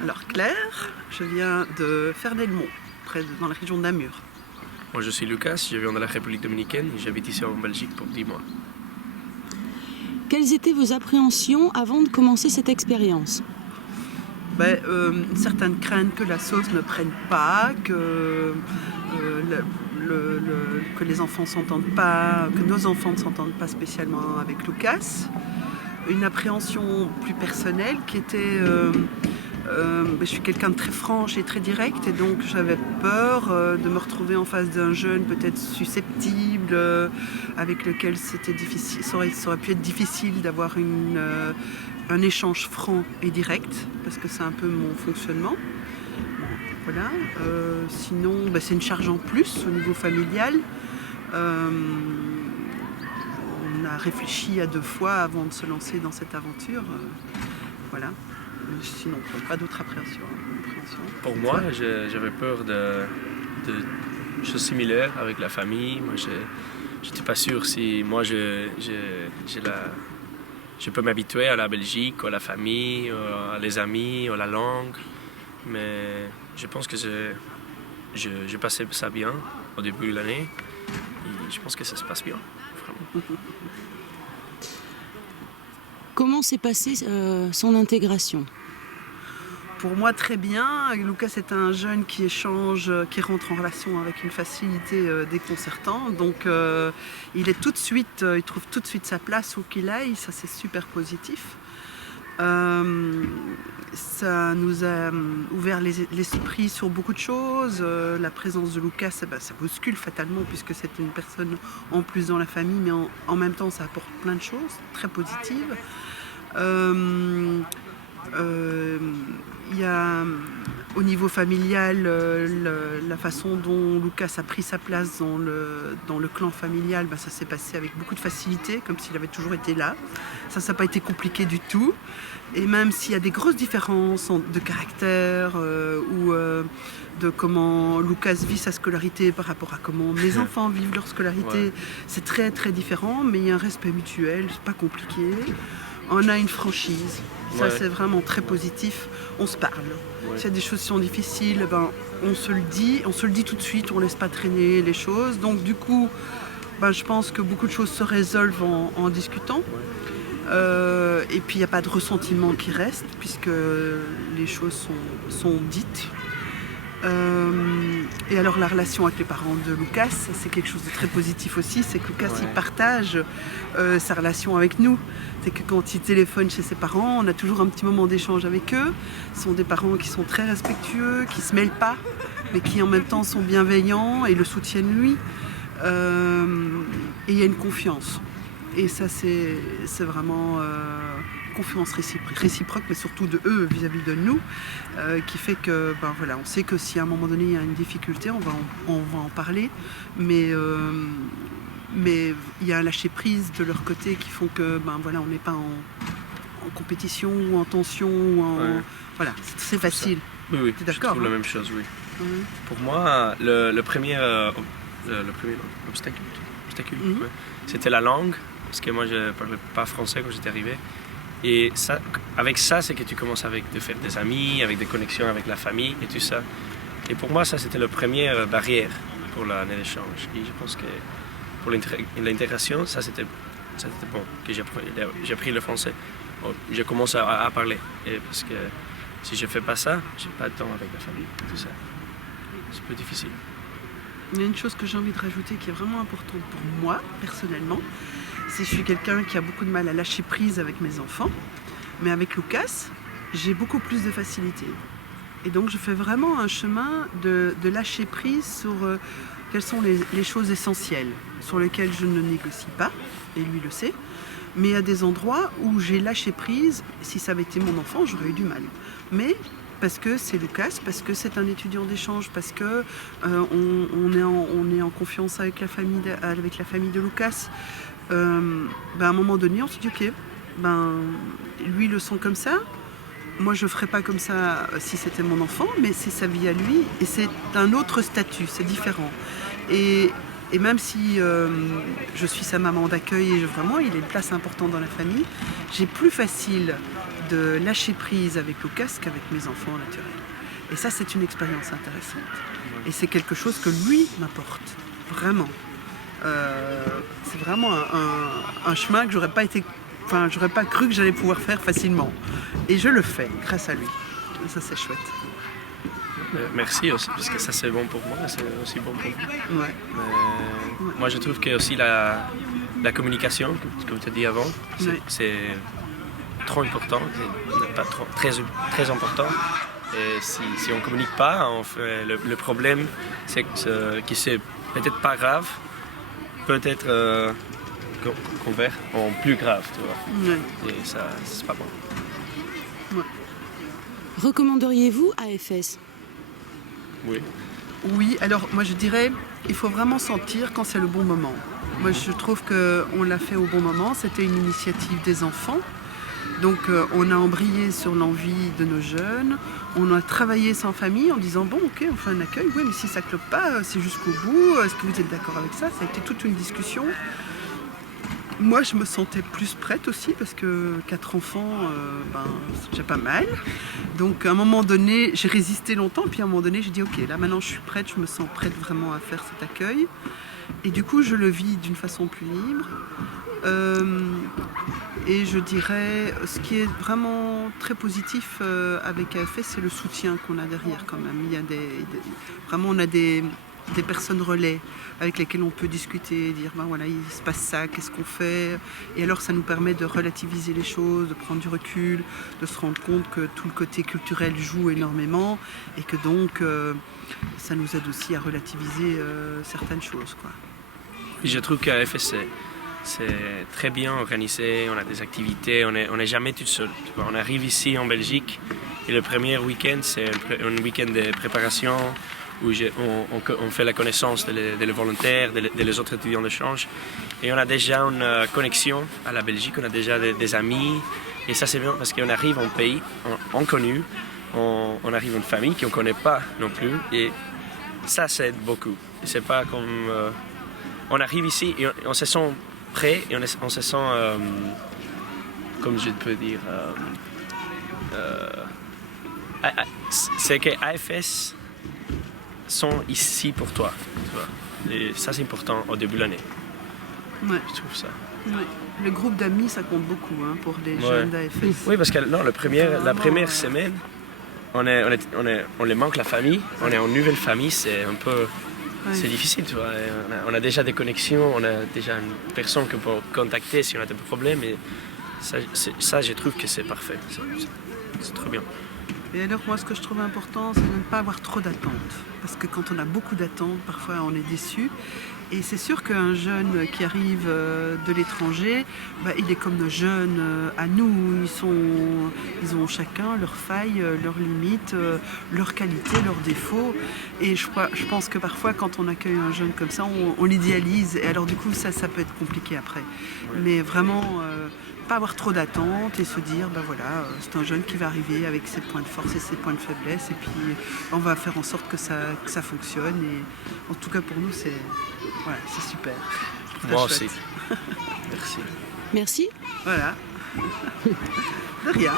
Alors Claire, je viens de Ferney-le-Mont, dans la région de Namur. Moi je suis Lucas, je viens de la République dominicaine et j'habite ici en Belgique pour 10 mois. Quelles étaient vos appréhensions avant de commencer cette expérience ? Certaines craignent que la sauce ne prenne pas, que les enfants s'entendent pas, que nos enfants ne s'entendent pas spécialement avec Lucas. Une appréhension plus personnelle qui était... je suis quelqu'un de très franche et très direct et donc j'avais peur de me retrouver en face d'un jeune peut-être susceptible, avec lequel c'était difficile, ça aurait pu être difficile d'avoir un échange franc et direct parce que c'est un peu mon fonctionnement. Voilà. Sinon, c'est une charge en plus au niveau familial. On a réfléchi à 2 fois avant de se lancer dans cette aventure. Voilà. Sinon, pas d'autres appréhensions. Pour moi, j'avais peur de choses similaires avec la famille. Moi, je n'étais pas sûr si moi je peux m'habituer à la Belgique, à la famille, à les amis, à la langue. Mais je pense que je passais ça bien au début de l'année. Et je pense que ça se passe bien, vraiment. Comment s'est passée son intégration ? Pour moi, très bien. Lucas est un jeune qui échange, qui rentre en relation avec une facilité déconcertante. Donc, il trouve tout de suite sa place où qu'il aille. Ça, c'est super positif. Ça nous a ouvert l'esprit sur beaucoup de choses. La présence de Lucas, ça bouscule fatalement puisque c'est une personne en plus dans la famille, mais en même temps, ça apporte plein de choses très positives. Il y a au niveau familial la façon dont Lucas a pris sa place dans le clan familial, ça s'est passé avec beaucoup de facilité, comme s'il avait toujours été là. Ça n'a pas été compliqué du tout. Et même s'il y a des grosses différences de caractère ou de comment Lucas vit sa scolarité par rapport à comment mes enfants vivent leur scolarité, c'est très très différent, mais il y a un respect mutuel, c'est pas compliqué. On a une franchise, ça c'est vraiment très positif, on se parle. S'il y a des choses qui sont difficiles, on se le dit tout de suite, on laisse pas traîner les choses. Donc du coup, je pense que beaucoup de choses se résolvent en discutant. Et puis il n'y a pas de ressentiment qui reste, puisque les choses sont dites. Et alors la relation avec les parents de Lucas, c'est quelque chose de très positif aussi, c'est que Lucas il partage sa relation avec nous. C'est que quand il téléphone chez ses parents, on a toujours un petit moment d'échange avec eux. Ce sont des parents qui sont très respectueux, qui ne se mêlent pas, mais qui en même temps sont bienveillants et le soutiennent lui. Et il y a une confiance. Et ça c'est vraiment... confiance réciproque, mais surtout de eux vis-à-vis de nous, qui fait que, on sait que si à un moment donné il y a une difficulté, on va en parler, mais il y a un lâcher prise de leur côté qui font que, on n'est pas en compétition ou en tension ou voilà, c'est facile. Oui, t'es d'accord, je trouve la même chose, oui. Pour moi, le premier obstacle, c'était la langue, parce que moi je ne parlais pas français quand j'étais arrivé. Et ça, avec ça, c'est que tu commences de faire des amis, avec des connexions avec la famille et tout ça. Et pour moi, ça, c'était la première barrière pour l'année d'échange. Et je pense que pour l'intégration, ça, c'était bon, que j'ai appris le français. Bon, je commence à parler. Et parce que si je ne fais pas ça, je n'ai pas de temps avec la famille, tout ça. C'est plus difficile. Il y a une chose que j'ai envie de rajouter qui est vraiment importante pour moi, personnellement. Je suis quelqu'un qui a beaucoup de mal à lâcher prise avec mes enfants, mais avec Lucas, j'ai beaucoup plus de facilité. Et donc je fais vraiment un chemin de lâcher prise sur quelles sont les choses essentielles, sur lesquelles je ne négocie pas, et lui le sait, mais il y a des endroits où j'ai lâché prise. Si ça avait été mon enfant, j'aurais eu du mal. Mais parce que c'est Lucas, parce que c'est un étudiant d'échange, parce que on est en confiance avec la famille de Lucas. À un moment donné, on se dit ok, lui il le sent comme ça, moi je ne ferais pas comme ça si c'était mon enfant, mais c'est sa vie à lui et c'est un autre statut, c'est différent. Et même si je suis sa maman d'accueil et vraiment il a une place importante dans la famille, j'ai plus facile de lâcher prise avec Lucas qu'avec mes enfants naturels. Et ça, c'est une expérience intéressante. Et c'est quelque chose que lui m'apporte, vraiment. C'est vraiment un chemin que j'aurais pas cru que j'allais pouvoir faire facilement. Et je le fais grâce à lui. Et ça, c'est chouette. Merci aussi, parce que ça c'est bon pour moi, c'est aussi bon pour vous. Ouais. Moi je trouve que aussi la communication, comme tu as dit avant, c'est trop important, c'est pas trop, très important. Et si on ne communique pas, le problème c'est que c'est peut-être pas grave, peut-être convert en plus grave, tu vois. Ouais. Et ça, c'est pas bon. Ouais. Recommanderiez-vous AFS? Oui. Oui, alors moi je dirais, il faut vraiment sentir quand c'est le bon moment. Moi je trouve qu'on l'a fait au bon moment, c'était une initiative des enfants. Donc on a embrayé sur l'envie de nos jeunes, on a travaillé sans famille en disant bon ok on fait un accueil, oui mais si ça ne clope pas, c'est jusqu'au bout, est-ce que vous êtes d'accord avec ça? Ça a été toute une discussion. Moi je me sentais plus prête aussi parce que 4 enfants, c'est déjà pas mal. Donc à un moment donné, j'ai résisté longtemps, puis à un moment donné j'ai dit ok là maintenant je suis prête, je me sens prête vraiment à faire cet accueil. Et du coup je le vis d'une façon plus libre. Et je dirais, ce qui est vraiment très positif avec AFS, c'est le soutien qu'on a derrière quand même. Il y a vraiment on a des personnes relais avec lesquelles on peut discuter, dire ben voilà il se passe ça, qu'est-ce qu'on fait, et alors ça nous permet de relativiser les choses, de prendre du recul, de se rendre compte que tout le côté culturel joue énormément et que donc ça nous aide aussi à relativiser certaines choses, quoi. Je trouve qu'AFS c'est très bien organisé, on a des activités, on n'est jamais tout seul. On arrive ici en Belgique et le premier week-end c'est un week-end de préparation où on fait la connaissance des volontaires, des autres étudiants d'échange. Et on a déjà une connexion à la Belgique, on a déjà des amis. Et ça c'est bien parce qu'on arrive en pays inconnu, on arrive en famille qu'on ne connaît pas non plus. Et ça aide beaucoup. C'est pas comme... on arrive ici et on se sent prêt et on se sent... comme je peux dire... c'est que AFS sont ici pour toi, tu vois. Et ça c'est important au début de l'année. Ouais. Je trouve ça. Ouais. Le groupe d'amis ça compte beaucoup pour les jeunes d'AFS. Oui parce que non, la première semaine on les manque la famille, on est en nouvelle famille, c'est un peu c'est difficile, tu vois. On a déjà des connexions, on a déjà une personne qu'on peut contacter si on a des problèmes et ça je trouve que c'est parfait, c'est trop bien. Et alors moi ce que je trouve important c'est de ne pas avoir trop d'attentes. Parce que quand on a beaucoup d'attentes, parfois on est déçu. Et c'est sûr qu'un jeune qui arrive de l'étranger, il est comme nos jeunes à nous. Ils ont chacun leurs failles, leurs limites, leurs qualités, leurs défauts. Et je pense que parfois quand on accueille un jeune comme ça, on l'idéalise. Et alors du coup ça peut être compliqué après. Ouais. Mais vraiment... pas avoir trop d'attentes et se dire c'est un jeune qui va arriver avec ses points de force et ses points de faiblesse et puis on va faire en sorte que ça fonctionne et en tout cas pour nous c'est super. Moi aussi. Merci. Merci. Voilà. De rien.